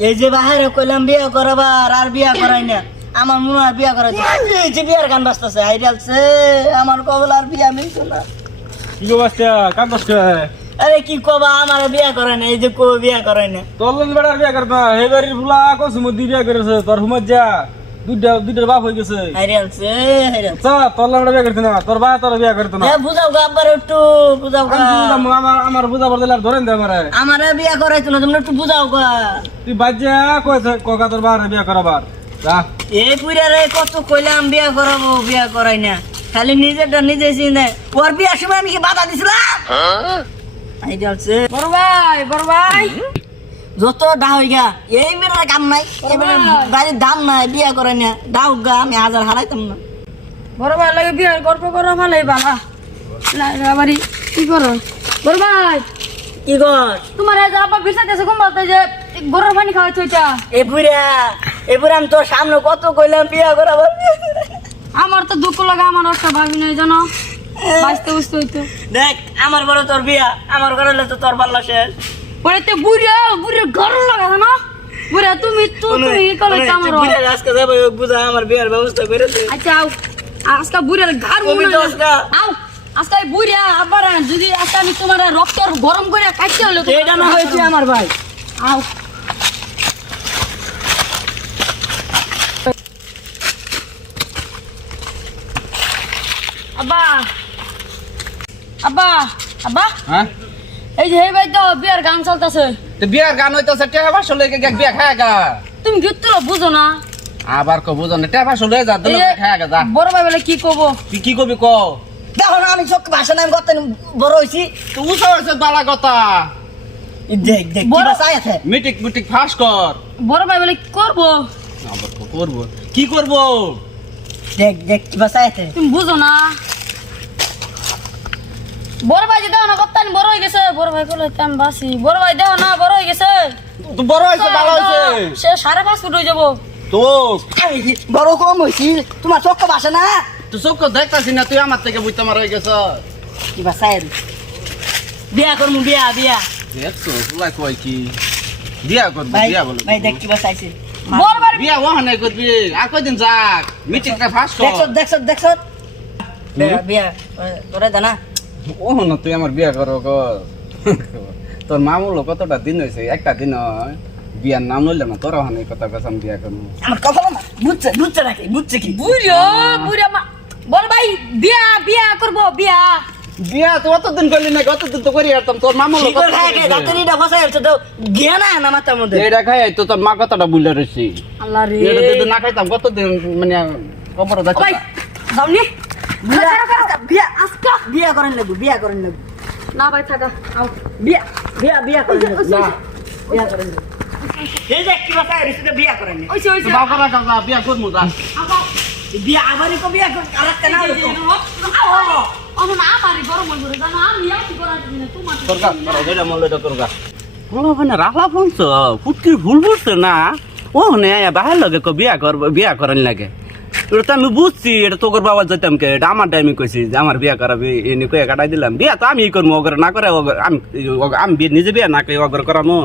এই যে বাহিরে কইলাম বিয়া করাবার আর বিয়া করাই না আমার মনে হয় বিয়া করাইছে এই যে বিয়ার গান বাজতেছে হাইরালছে আমার কবল আর বিয়া মিলতো না কি গো বাস্তা কাম বাস্তা আরে কি কবা আমার বিয়া করে না এই যে কো বিয়া করে না তোর বেড়ার বিয়া করবা এই বাড়ির ফুলা কস মধ্যে বিয়া করেছে তোর হুমত যা দুইটার বাপ হয়ে গেছে হাইরালছে চা তোর বেড়া বিয়া করতে না তোর বা তোর বিয়া করতে না বুঝাও গা আব্বার একটু বুঝাও গা আমার বুঝাবার দিলে আর ধরেন দে আমারে আমার বিয়া করাইতো না তোমরা একটু বুঝাও গা তুই বাজ্যা কইছে কোকা তোর বা বিয়া করাবার যা এই পুরারে কত কইলাম বিয়া করাবো বিয়া করাই না খালি নিজেরটা নিজে চিনে ওর বিয়ার সময় আমি কি বাধা দিছিলাম হাইরালছে বড় ভাই যত ডা হই গা এই মেয়ের কাম নাই এবারে বাড়ির দাম নাই বিয়া করে না দাও গা আমি হাজার হারাইতাম না বড় ভাই লাগে বিয়ার গল্প করো ভালোই বালা বাড়ি কি করো বড় ভাই কি কর তোমার এই যে আপা বিছাইতেছে কোন বলতে যে গরুর পানি খাওয়াইছো এটা এপুরা আমি তোর সামনে কত কইলাম বিয়া করাবার আমার তো দুঃখ লাগে আমার একটা ভাবি নাই জানো বাঁচতে বুঝতে হইতো দেখ আমার বড় তোর বিয়া আমার করলে তো তোর পাল্লা শেষ পরে তো বুড়িয়া গরম লাগে না বুড়িয়া তুমি কলে আমার আজকে যাবো বুঝা আমার বিয়ার ব্যবস্থা করে দে আচ্ছা আজকে বুড়িয়ার ঘর আও আজকে বুড়িয়া আবার যদি আজকে আমি তোমার রক্ত গরম করে কাটতে হলো এটা না হয়েছে আমার ভাই আও আব্বা আব্বা আব্বা হ্যাঁ এই যে ভাই তো বিয়ার গান চলতেছে তো বিয়ার গান হইতাছে টেহা ভাষা লইকে বিয়া খায় গা তুমি গীত বুঝো না আবার কো বুঝো না টেহা ভাষা লই যা দলে খায় গা যা বড় ভাই বলে কি কব তুই কি কবি কও দেখো না আমি চোখ ভাষা নাই কত বড় হইছি তুই উসা হইছে বালা কথা দেখ দেখ কি বাসায় আছে মিটিক ফাঁস কর বড় ভাই বলে কি করবো আবার কো করব কি করব দেখ দেখ কি বাসায় আছে তুমি বুঝো না বড় ভাই যে দেও না কত্তান বড় হয়ে গেছে বড় ভাই কলে আমি বাসি বড় ভাই দেও না বড় হয়ে গেছে তুই বড় হইছে ভালো হইছে সে 5.5 ফুট হয়ে যাবো তো আমি বড় কম হইছি তোমার চোখ ভাষা না তুই চোখ দেখতাছিস না তুই আমার থেকে বুঝতে মার হয়ে গেছ কি বাসায় বিয়া করমু বিয়া বিয়া দেখছো তুই কই কি বিয়া করবি ভাই বিয়া বল ভাই দেখ কি বাসাইছে বড় ভাই বিয়া ওহানে করবি আর কয়দিন যাক মিটিংটা ফাঁস কর দেখছ বিয়া করে দানা ও না তুই আমার বিয়া করো তোর মামুলো কতটা দিন হয়েছে একটা দিন বিয়ার নাম লইলে না তোরা ওখানে কথা কথা বিয়া করবো আমার কথা না বুঝছে নাকি বুঝছে কি বুড়ো মা বড় ভাই বিয়া বিয়া করবো বিয়া বিয়া তো অতদিন করলি না অতদিন তো করি আসতাম তোর মামুলো কি করে খায় দাঁতরিটা ফসাই আছে তো জ্ঞান না মাথার মধ্যে এটা খাই তো তোর মা কথাটা বুঝলে রয়েছি আল্লাহ রে এটা যদি না খাইতাম কতদিন মানে কবরে ভাই যাচ্ছে যাওনি বিয়া করেন লাগবো না ভাই থাকা আও বিয়া করেন লাগবো বিয়া করেন এই যে কি বাসায় রিসিতে বিয়া করেন ওইছে বাবা করা কাজা বিয়া করবো যা বিয়া আবারই কো বিয়া করেন আরেকটা না হলো অন না পারি বড় মন করে জানো আমি আর কি করা দিনে তোমার সরকার করো যেটা মন লইটা করগা বলো মানে রাখলা ফোনছ ফুটকি ভুল বলছে না ও নে বাহার লগে কো বিয়া করেন লাগে এটা তো আমি বুঝছি এটা তোর বাবা যেতাম কে এটা আমার টাইমে কইছি যে আমার বিয়া করাবি এনে কয়ে কাটাই দিলাম বিয়া তো আমি করবো ওগরে না করে আমি নিজে বিয়া না করে ওগরে করামো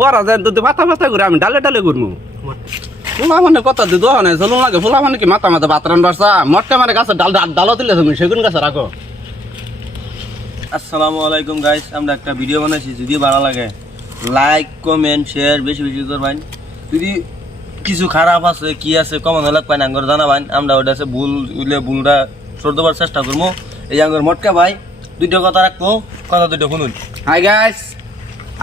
ওরা যায় তো মাথা করে আমি ডালে ঘুরমু ফুলা মানে কথা দি দোহানে চলুন লাগে ফুলা মানে কি মাথা বাতরান বাড়ছা মটকা মানে গাছে ডালও দিলে তুমি সেগুন গাছে রাখো আসসালামু আলাইকুম গাইস আমরা একটা ভিডিও বানাইছি যদি ভালো লাগে লাইক কমেন্ট শেয়ার বেশি বেশি করবেন যদি কিছু খারাপ আছে কি আছে কমন হলে পাই আঙ্গর জানাবেন আমরা ওটা আছে ভুলটা সর দেবার চেষ্টা করবো এই আঙ্গর মটকা ভাই দুইটা কথা রাখবো কথা দুইটা শুনুন হাই গাইস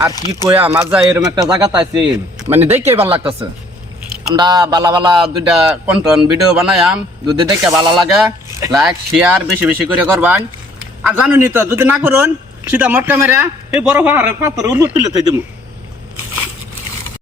আর কি কয়া মাজা এরকম একটা জায়গা তাইছি মানে দেখে ভালো লাগতেছে আমরা বালা দুইটা কন্টেন্ট ভিডিও বানাইম যদি দেখে ভালো লাগে লাইক শেয়ার বেশি বেশি করে করবেন আর জানুনি তো যদি না করুন সিধা মটকা মেরে এই বড় পাহাড়ের পাথর উল্লু তুলে থই দেবো